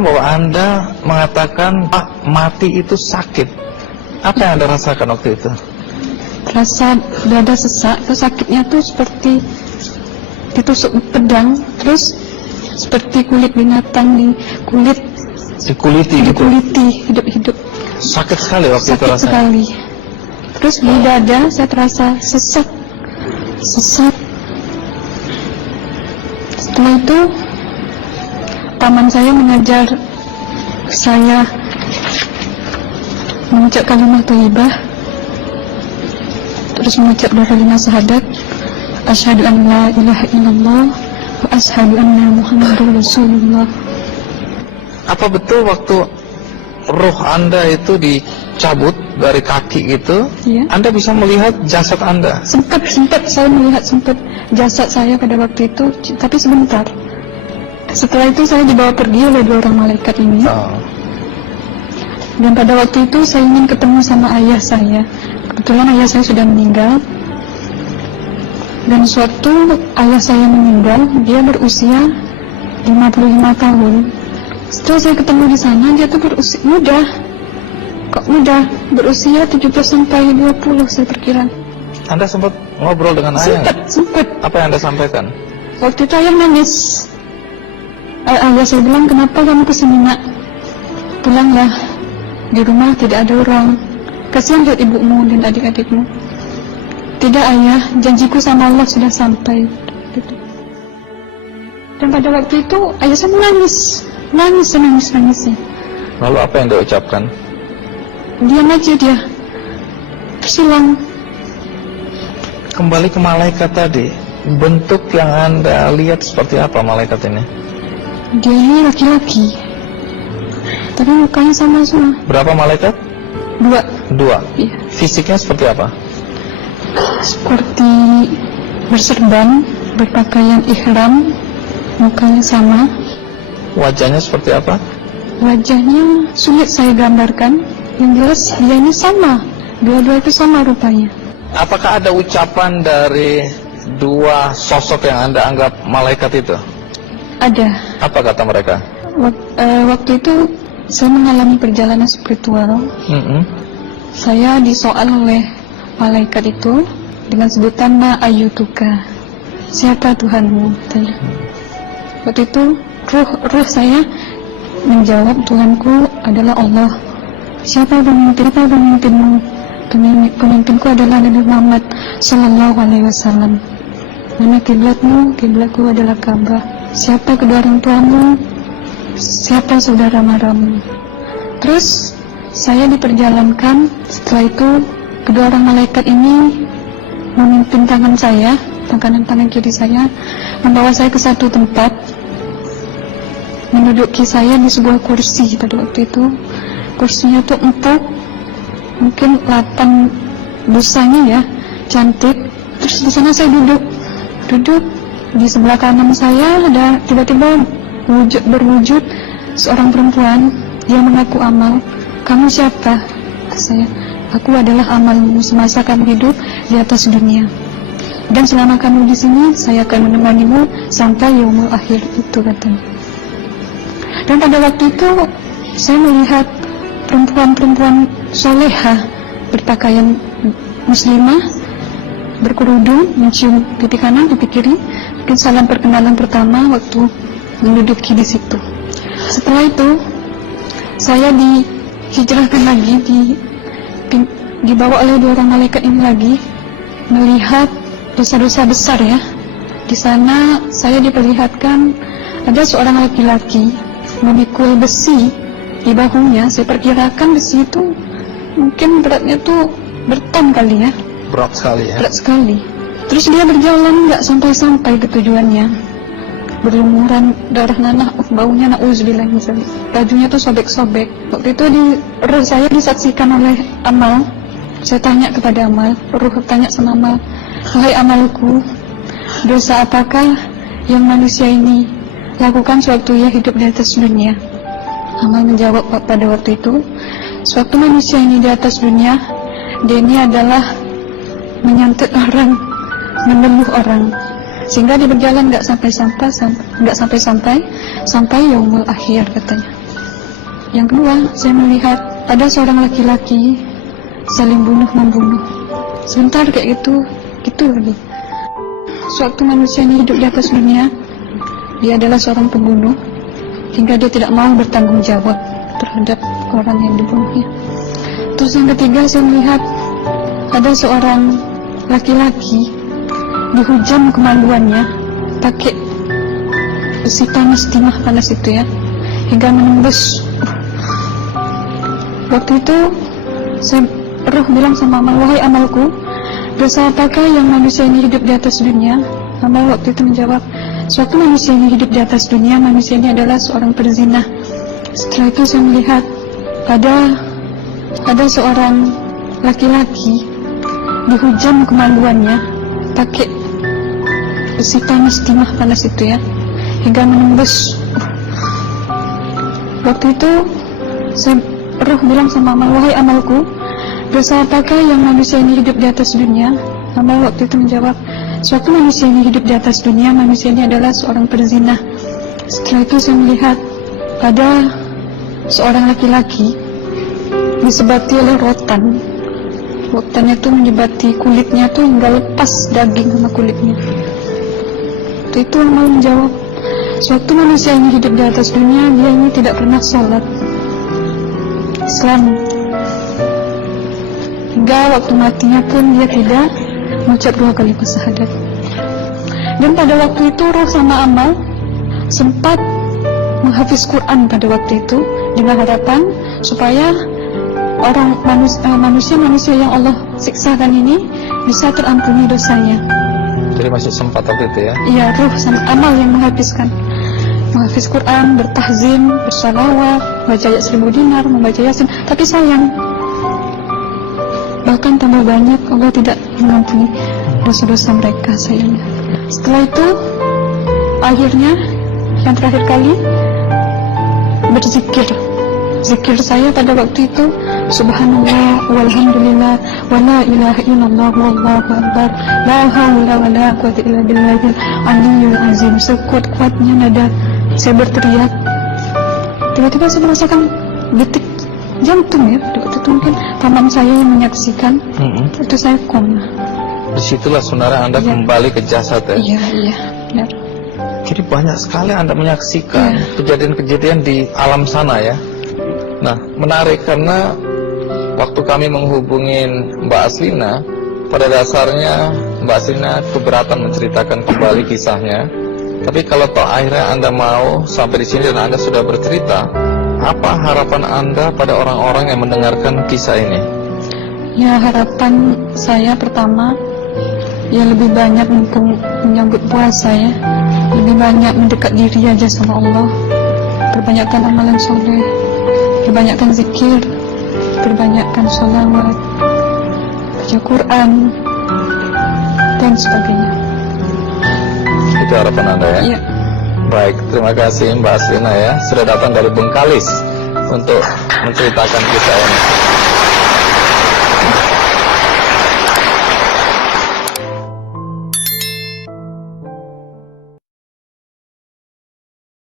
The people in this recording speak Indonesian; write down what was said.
bahwa Anda mengatakan mati itu sakit. Apa yang Anda rasakan waktu itu? Rasa dada sesak, itu sakitnya tuh seperti ditusuk pedang, terus seperti kulit binatang dikuliti gitu. Hidup-hidup. Sakit sekali waktu itu rasanya. Sakit sekali. Terus di dada saya terasa sesak. Setelah itu paman saya mengajar saya mengucap kalimat thayyibah, terus mengucap doa kalimat syahadat, asyhadu an la ilaha illallah wa asyhadu anna muhammadar rasulullah. Apa betul waktu ruh Anda itu dicabut dari kaki gitu, Ya. Anda bisa melihat jasad Anda? Sempat saya melihat jasad saya pada waktu itu, tapi sebentar. Setelah itu saya dibawa pergi oleh 2 orang malaikat ini. Dan pada waktu itu saya ingin ketemu sama ayah saya. Kebetulan ayah saya sudah meninggal. Dan suatu ayah saya meninggal, dia berusia 55 tahun. Setelah saya ketemu di sana, dia tuh berusia muda. Kok muda? Berusia 17-20 saya perkira. Anda sempat ngobrol dengan ayah? Sempat. Apa yang Anda sampaikan? Waktu itu ayah nangis. Ayah saya bilang, kenapa kamu kesini nak? Pulanglah, di rumah tidak ada orang. Kasihan buat ibumu dan adik-adikmu. Tidak ayah, janjiku sama Allah sudah sampai. Dan pada waktu itu ayah saya menangis. Nangis. Lalu apa yang dia ucapkan? Diam aja dia. Tersilang. Kembali ke malaikat tadi, bentuk yang Anda lihat seperti apa malaikat ini? Dia ini laki-laki, tapi mukanya sama semua. Berapa malaikat? 2. Iya. Fisiknya seperti apa? Seperti berserban, berpakaian ihram, mukanya sama. Wajahnya seperti apa? Wajahnya sulit saya gambarkan. Yang jelas dia ini sama. Dua-dua itu sama rupanya. Apakah ada ucapan dari 2 sosok yang Anda anggap malaikat itu? Ada. Apa kata mereka? Waktu itu saya mengalami perjalanan spiritual. Saya disoal oleh malaikat itu dengan sebutan ma ayyutuka, siapa Tuhanmu? Waktu itu ruh saya menjawab, Tuhanku adalah Allah. Siapa pemimpinmu? Pemimpinku adalah Nabi Muhammad Sallallahu Alaihi Wasallam. Mana kiblatmu? Kiblatku adalah Ka'bah. Siapa kedua orang tuamu? Siapa saudara maramu? Terus saya diperjalankan. Setelah itu kedua orang malaikat ini memimpin tangan saya, tangan kiri saya, membawa saya ke satu tempat, menduduki saya di sebuah kursi. Pada waktu itu kursinya tuh empuk, mungkin 8 busanya ya, cantik. Terus di sana saya duduk. Di sebelah kanan saya ada tiba-tiba berwujud seorang perempuan. Dia mengaku amal. Kamu siapa? Saya, aku adalah amalmu semasa kamu hidup di atas dunia. Dan selama kamu di sini, saya akan menemanimu sampai yaumul akhir, itu katanya. Dan pada waktu itu saya melihat perempuan-perempuan solehah berpakaian muslimah, berkerudung, mencium pipi kanan, pipi kiri. Mungkin salam perkenalan pertama waktu menduduki di situ. Setelah itu saya dihijrahkan lagi, dibawa oleh 2 orang malaikat ini lagi, melihat dosa-dosa besar ya. Di sana saya diperlihatkan ada seorang laki-laki memikul besi di bahunya. Saya perkirakan besi itu mungkin beratnya tuh berton kali ya. Berat sekali ya. Berat sekali. Terus dia berjalan nggak sampai ke tujuannya. Berlumuran darah nanah, baunya na'udzubillah misalnya. Bajunya tuh sobek-sobek. Waktu itu ruh saya disaksikan oleh Amal. Saya tanya kepada Amal, ruh tanya sama Amal, wahai amalku, dosa apakah yang manusia ini lakukan sewaktu ia hidup di atas dunia? Amal menjawab pada waktu itu, sewaktu manusia ini di atas dunia, dia ini adalah menyantet orang, menemuh orang, sehingga dia berjalan nggak sampai yaumul akhir katanya. Yang kedua, saya melihat ada seorang laki-laki saling bunuh-membunuh. Sebentar kayak gitu lagi. Suatu manusia ini hidup di atas dunia, dia adalah seorang pembunuh, hingga dia tidak mau bertanggung jawab terhadap orang yang dibunuhnya. Terus yang ketiga, saya melihat ada seorang laki-laki dihujam kemaluannya pakai besi panas, timah panas itu ya, hingga menembus. Waktu itu saya roh bilang sama amal, wahai amalku, dosa apakah yang manusia ini hidup di atas dunia? Amal waktu itu menjawab, suatu manusia ini hidup di atas dunia, manusia ini adalah seorang perzina. Setelah itu saya melihat ada seorang laki-laki dihujam kemaluannya pakai besi panas, timah panas itu ya, hingga menembus. Waktu itu saya roh bilang sama amal, wahai amalku, dosa apakah yang manusia ini hidup di atas dunia? Amal waktu itu menjawab, suatu manusia ini hidup di atas dunia, manusia ini adalah seorang perzina. Setelah itu saya melihat ada seorang laki-laki disebati oleh rotan. Rotannya itu menyebati kulitnya tuh hingga lepas daging sama kulitnya. Itu amal menjawab, suatu manusia ini hidup di atas dunia, dia ini tidak pernah sholat Islam, hingga waktu matinya pun dia tidak mengucap 2 kali syahadat. Dan pada waktu itu roh sama amal sempat menghafiz Quran pada waktu itu dengan harapan supaya orang manusia yang Allah siksakan ini bisa terampuni dosanya. Jadi masih sempat waktu itu ya? Iya, roh sama amal yang menghafis Quran, bertahzim, bersalawat, baca ayat 1000 dinar, membaca Yasin. Tapi sayang, bahkan tambah banyak Allah tidak mengampuni dosa-dosa mereka, sayangnya. Setelah itu, akhirnya yang terakhir kali berzikir. Zikir saya pada waktu itu, subhanallah, walhamdulillah, wa la ilaha illallah, wallahu akbar, la haula wa la quwwata illa billahil aliyyil azim. Sekuat-kuatnya nada saya berteriak, tiba-tiba saya merasakan detik jantung ya. Waktu itu mungkin paman saya yang menyaksikan. Itu saya koma. Disitulah saudara Anda kembali ke jasad ya? Iya, benar. Jadi banyak sekali Anda menyaksikan kejadian-kejadian di alam sana ya. Nah, menarik karena waktu kami menghubungin Mbak Aslina, pada dasarnya Mbak Aslina keberatan menceritakan kembali kisahnya. Tapi kalau toh akhirnya Anda mau sampai di sini dan Anda sudah bercerita, apa harapan Anda pada orang-orang yang mendengarkan kisah ini? Ya, harapan saya pertama, ya lebih banyak menyambut puasa ya, lebih banyak mendekat diri aja sama Allah, perbanyakkan amalan soleh, perbanyakkan zikir, perbanyakkan sholawat, baca Quran, dan sebagainya. Itu harapan Anda ya? Iya. Baik, terima kasih Mbak Aslina ya, sudah datang dari Bengkalis untuk menceritakan kisah ini.